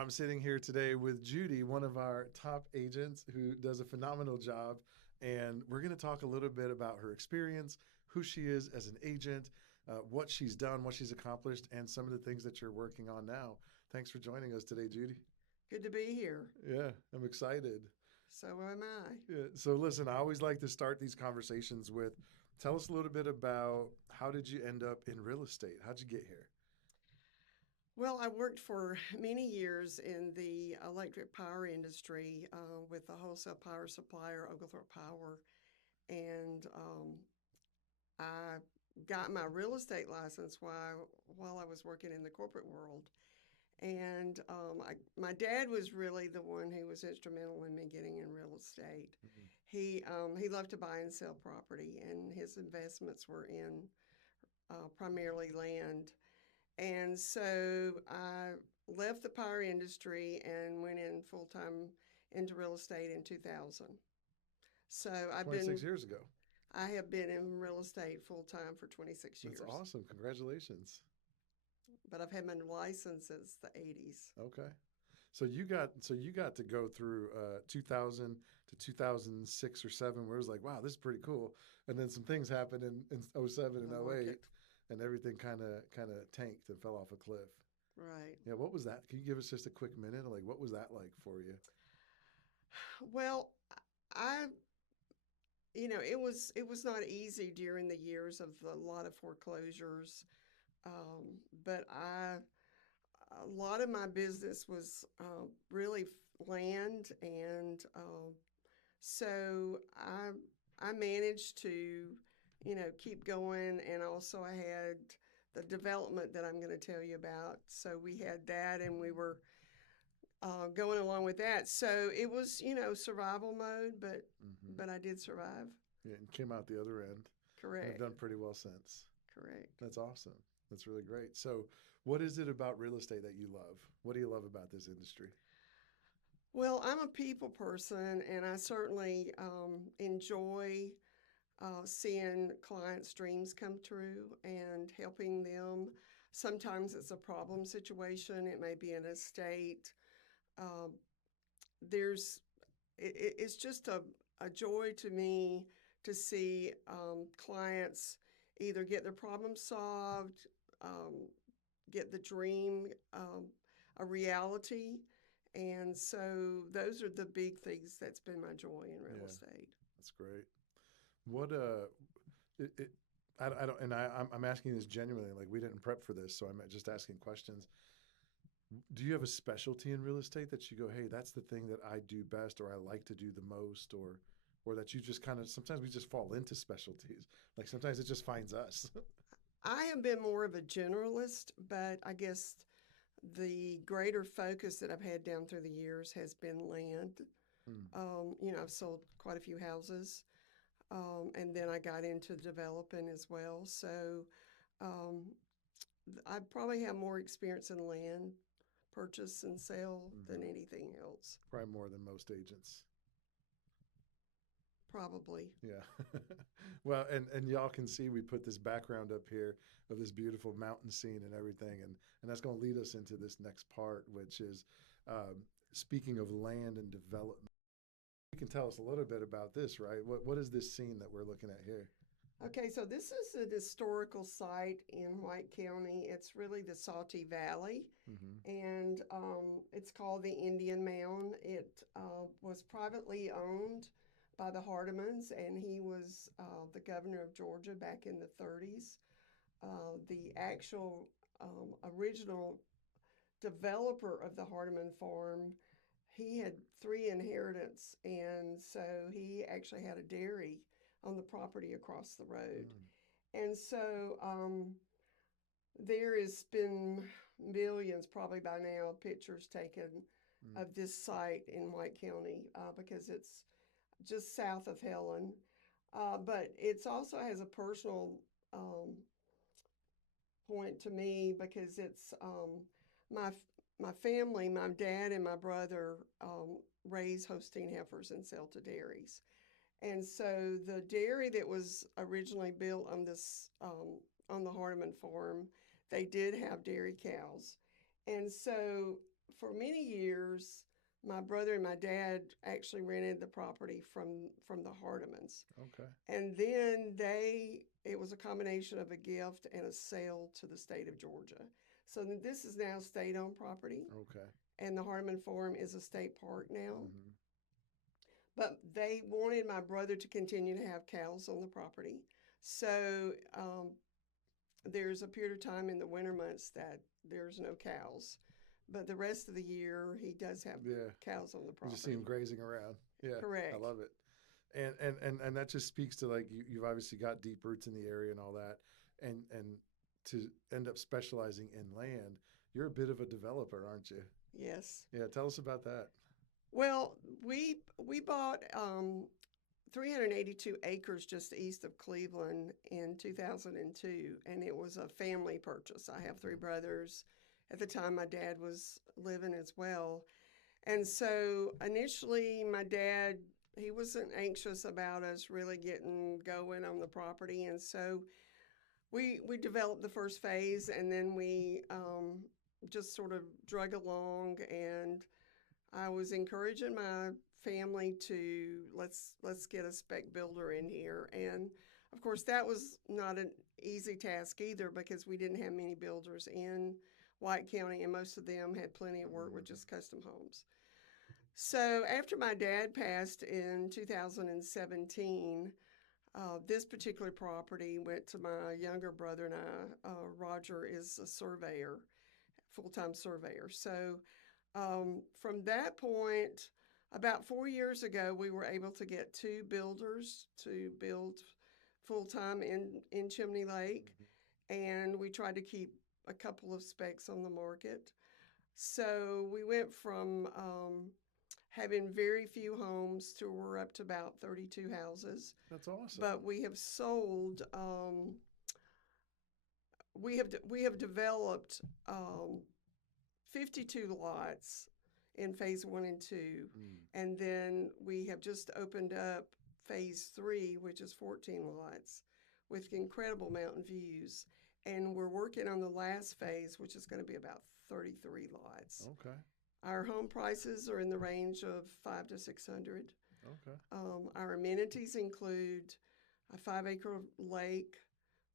I'm sitting here today with Judy, one of our top agents who does a phenomenal job. And we're going to talk a little bit about her experience, who she is as an agent, what she's done, what she's accomplished, and some of the things that you're working on now. Thanks for joining us today, Judy. Good to be here. Yeah, I'm excited. So am I. Yeah, so, listen, I always like to start these conversations with tell us a little bit about how did you end up in real estate? How'd you get here? Well, I worked for many years in the electric power industry with the wholesale power supplier, Oglethorpe Power, and I got my real estate license while I was working in the corporate world. And my dad was really the one who was instrumental in me getting in real estate. Mhm. He loved to buy and sell property, and his investments were in primarily land. And so I left the power industry and went in full time into real estate in 2000. So 26 years ago. I have been in real estate full time for 26 That's years, awesome. Congratulations. but I've had my license since the 80s. Okay. So you got to go through 2000 to 2006 or 7 where it was like, wow, this is pretty cool. And then some things happened in '07 and The '08 market, and everything kind of tanked and fell off a cliff. right. Yeah, what was that? Can you give us just a quick minute? Like what was that like for you? Well, I it was not easy during the years of a lot of foreclosures, but a lot of my business was really land, and so I managed to, keep going, and also I had the development that I'm going to tell you about. So we had that, and we were going along with that. So it was, survival mode, but Hmm. but I did survive. Yeah, and came out the other end and have Correct. done pretty well since. Correct. That's awesome. That's really great. So, what is it about real estate that you love? What do you love about this industry? Well, I'm a people person, and I certainly enjoy seeing clients' dreams come true and helping them. Sometimes it's a problem situation. It may be an estate. Um, there's it's just a joy to me to see clients either get their problem solved, um, get the dream a reality. And so those are the big things that's been my joy in real Yeah, estate. that's great. What it I don't, and I'm asking this genuinely. Like we didn't prep for this, so I'm just asking questions. Do you have a specialty in real estate that you go, hey, that's the thing that I do best, or I like to do the most, or that you just kind of sometimes we just fall into specialties. Like sometimes it just finds us. I have been more of a generalist, but I guess the greater focus that I've had down through the years has been land. Hmm. I've sold quite a few houses, and then I got into developing as well. So um, I probably have more experience in land purchase and sale than Hmm. anything else. Probably more than most agents. Probably. Yeah. Well, and y'all can see we put this background up here of this beautiful mountain scene and everything, and that's going to lead us into this next part, which is speaking of land and development. You can tell us a little bit about this, right? What is this scene that we're looking at here? Okay, so this is an historical site in White County. It's really the Salty Valley, Hmm. and it's called the Indian Mound. It was privately owned by the Hardimans, and he was the governor of Georgia back in the 30s. The actual original developer of the Hardiman farm, he had three inheritance, and so he actually had a dairy on the property across the road. Mm. And so there has been millions, probably by now, pictures taken Mm. of this site in White County because it's just south of Helen. But it also has a personal um, point to me because it's my my family, my dad and my brother raise Holstein heifers and sell to dairies. And so the dairy that was originally built on this on the Hardiman farm, they did have dairy cows. And so for many years, my brother and my dad actually rented the property from the Hardimans. Okay. And then it was a combination of a gift and a sale to the state of Georgia. So this is now state-owned property, Okay. and the Hardeman Farm is a state park now. Mm-hmm. But they wanted my brother to continue to have cows on the property. So there's a period of time in the winter months that there's no cows. But the rest of the year, he does have cows on the You property. just see him grazing around. Yeah. Correct. I love it. And that just speaks to, like, you've obviously got deep roots in the area and all that, and to end up specializing in land, you're a bit of a developer, aren't you? Yes. Yeah, tell us about that. Well, we bought 382 acres just east of Cleveland in 2002, and it was a family purchase. I have three brothers. At the time, my dad was living as well. And so initially, my dad, he wasn't anxious about us really getting going on the property. And so we developed the first phase, and then we just sort of drug along. And I was encouraging my family to let's get a spec builder in here. And of course, that was not an easy task either, because we didn't have many builders in White County, and most of them had plenty of work with just custom homes. So after my dad passed in 2017, this particular property went to my younger brother and I. Roger is a surveyor, full-time surveyor. So from that point, about 4 years ago, we were able to get two builders to build full-time in Chimney Lake, and we tried to keep a couple of specs on the market. So we went from having very few homes to we're up to about 32 houses. That's awesome. But we have sold. We have developed 52 lots in phase 1 and 2, and then we have just opened up phase 3, which is 14 lots with incredible mountain views. And we're working on the last phase, which is going to be about 33 lots. Okay. Our home prices are in the range of $500 to $600. Okay. Our amenities include a 5-acre lake,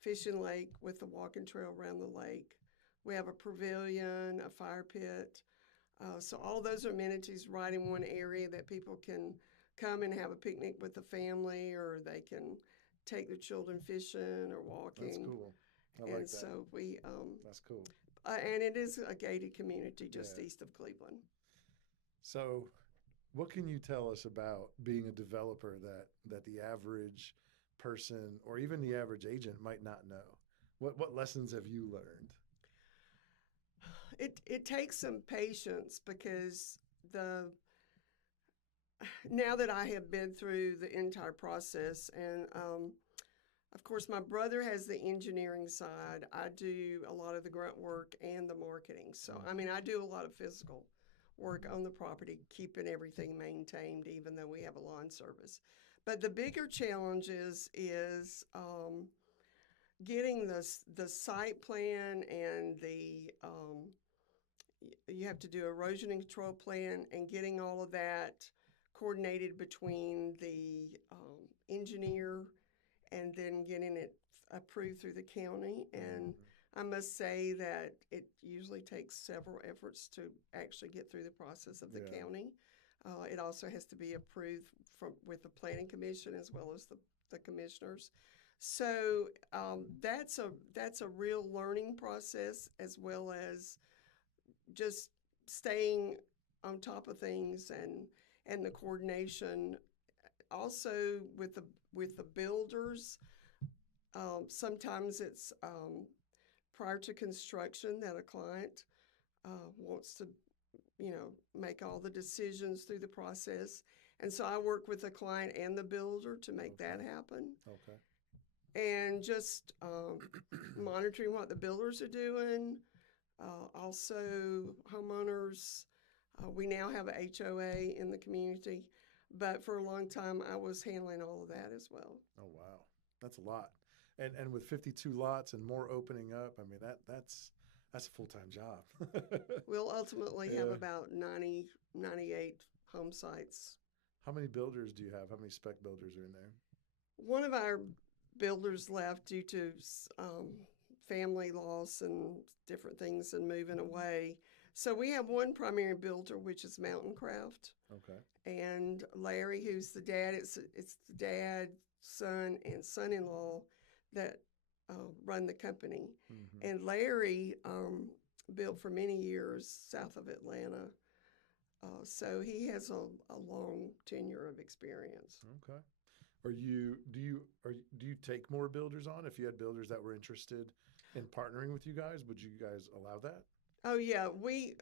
fishing lake with a walking trail around the lake. We have a pavilion, a fire pit. So all those are amenities right in one area that people can come and have a picnic with the family, or they can take their children fishing or walking. That's cool. I like that. So That's cool. And it is a gated community just east of Cleveland. So what can you tell us about being a developer that the average person or even the average agent might not know? What lessons have you learned? It takes some patience, because now that I have been through the entire process, and of course my brother has the engineering side, I do a lot of the grunt work and the marketing. So I mean, I do a lot of physical work on the property, keeping everything maintained, even though we have a lawn service. But the bigger challenge is getting the site plan, and you have to do erosion and control plan, and getting all of that coordinated between the engineer and then getting it approved through the county. And I must say that it usually takes several efforts to actually get through the process of the county. It also has to be approved with the planning commission as well as the commissioners. So that's a real learning process, as well as just staying on top of things and the coordination. Also with the builders, sometimes it's prior to construction that a client wants to, make all the decisions through the process. And so I work with the client and the builder to make that happen. Okay. And just monitoring what the builders are doing. Also, homeowners. We now have a HOA in the community, but for a long time I was handling all of that as well. Oh wow, that's a lot. And with 52 lots and more opening up, I mean that's That's a full-time job. We'll ultimately have Yeah. about 90, 98 home sites. How many builders do you have? How many spec builders are in there? One of our builders left due to family loss and different things and moving away. So we have one primary builder, which is Mountain Craft, Okay. and Larry, who's the dad. It's the dad, son, and son-in-law that run the company. Hmm. And Larry built for many years south of Atlanta, so he has a long tenure of experience. Okay. Do you take more builders on? If you had builders that were interested in partnering with you guys, would you guys allow that? Oh yeah, we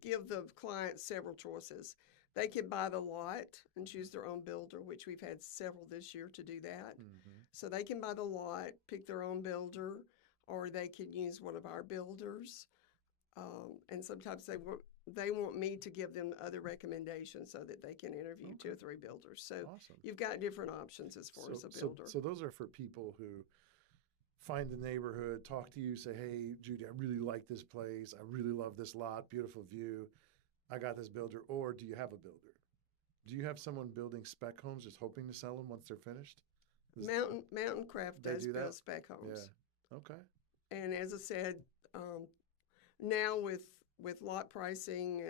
give the client several choices. They can buy the lot and choose their own builder, which we've had several this year to do that. Hmm. So they can buy the lot, pick their own builder, or they can use one of our builders. And sometimes they want me to give them other recommendations so that they can interview two Okay. or three builders. So Awesome. you've got different options as far So as a so builder. so those are for people who find the neighborhood, talk to you, say, "Hey, Judy, I really like this place. I really love this lot. Beautiful view. I got this builder." Or do you have a builder? Do you have someone building spec homes just hoping to sell them once they're finished? Is- Mountain Craft They does do that? build spec Yeah. homes, Okay. and as I said, now with lot pricing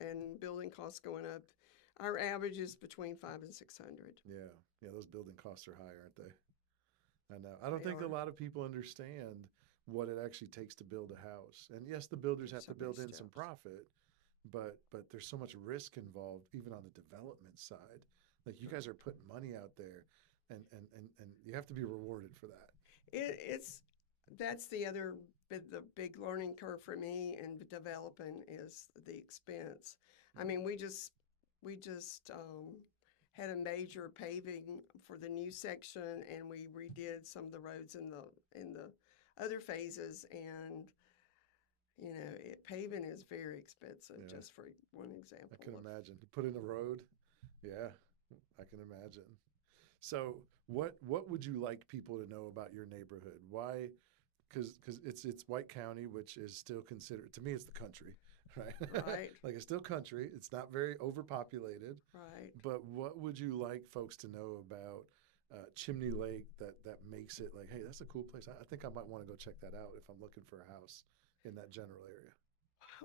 and building costs going up, our average is between 500 and 600. Yeah. Yeah. Those building costs are high, aren't they? I know. I don't They think a are. lot of people understand what it actually takes to build a house. And yes, the builders There's have so to many build in some steps. profit, but there's so much risk involved, even on the development side. Like you guys Right. are putting money out there, and you have to be rewarded for that. It's that's the other the big learning curve for me in developing is the expense. I Mm. mean, we just had a major paving for the new section, and we redid some of the roads in the other phases, and paving is very expensive. Yeah, Just for one I example can of imagine. To put in a road, yeah, I can imagine. So, what would you like people to know about your neighborhood? Why? Because it's White County, which is still considered, to me, it's the country, right? right, Like it's still country. It's not very overpopulated. right. But what would you like folks to know about Chimney Lake that makes it like, hey, that's a cool place. I think I might want to go check that out if I'm looking for a house in that general area.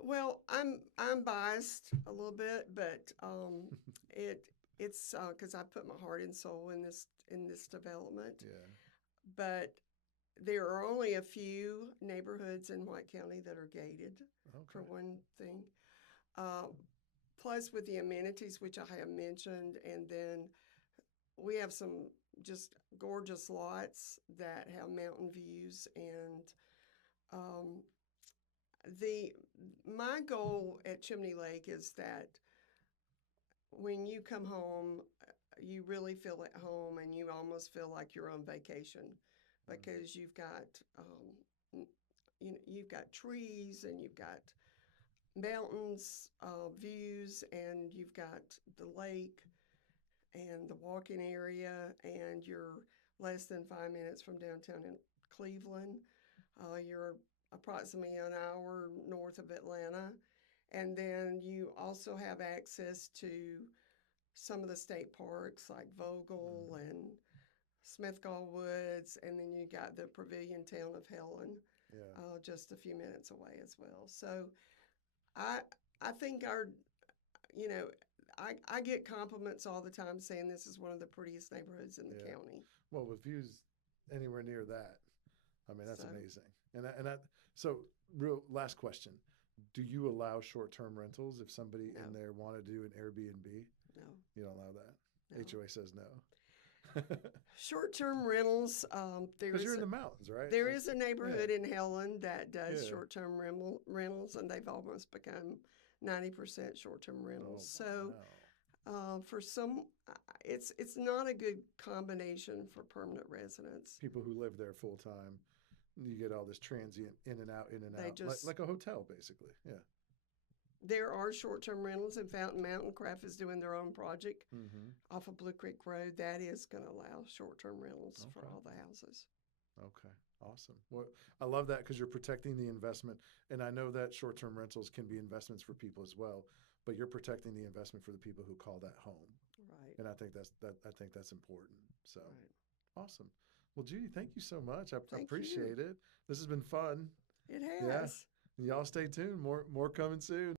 Well, I'm biased a little bit, but it it's because I put my heart and soul in this development. Yeah. But there are only a few neighborhoods in White County that are gated, for Okay. one thing. Uh, Plus, with the amenities which I have mentioned, and then we have some just gorgeous lots that have mountain views, and um, the my goal at Chimney Lake is that when you come home, you really feel at home and you almost feel like you're on vacation Mm. because you've got trees and you've got mountains views and you've got the lake and the walking area and you're less than 5 minutes from downtown in Cleveland. You're approximately an hour north of Atlanta. And then you also have access to some of the state parks like Vogel Hmm. and Smithgall Woods, and then you got the Pavilion Town of Helen, Yeah. just a few minutes away as well. So I I think our you know I get compliments all the time saying this is one of the prettiest neighborhoods in the Yeah. county. Well, with views anywhere near that, I mean, that's So amazing. So real last question. Do you allow short-term rentals if somebody no, in there want to do an Airbnb? no, You don't allow that. no. HOA says no. Short-term rentals. Because you're in the mountains, right? There Like, is a yeah, neighborhood in Helen that does yeah. short-term rentals, and they've almost become 90% short-term Oh, rentals. So wow. for some, it's not a good combination for permanent residents. People who live there full time, you get all this transient in and They out, like just like a hotel, basically. Yeah. There are short-term rentals, and Fountain Mountain Craft is doing their own project Mm-hmm. off of Blue Creek Road that is going to allow short-term rentals for Okay. all the houses. Okay. Awesome. Well, I love that because you're protecting the investment. And I know that short-term rentals can be investments for people as well, but you're protecting the investment for the people who call that home. Right, And I think that's important. So right. awesome. Well, Judy, thank you so much. I Thank you. appreciate it. This has been fun. It Yeah. has. Y'all stay tuned. More coming soon.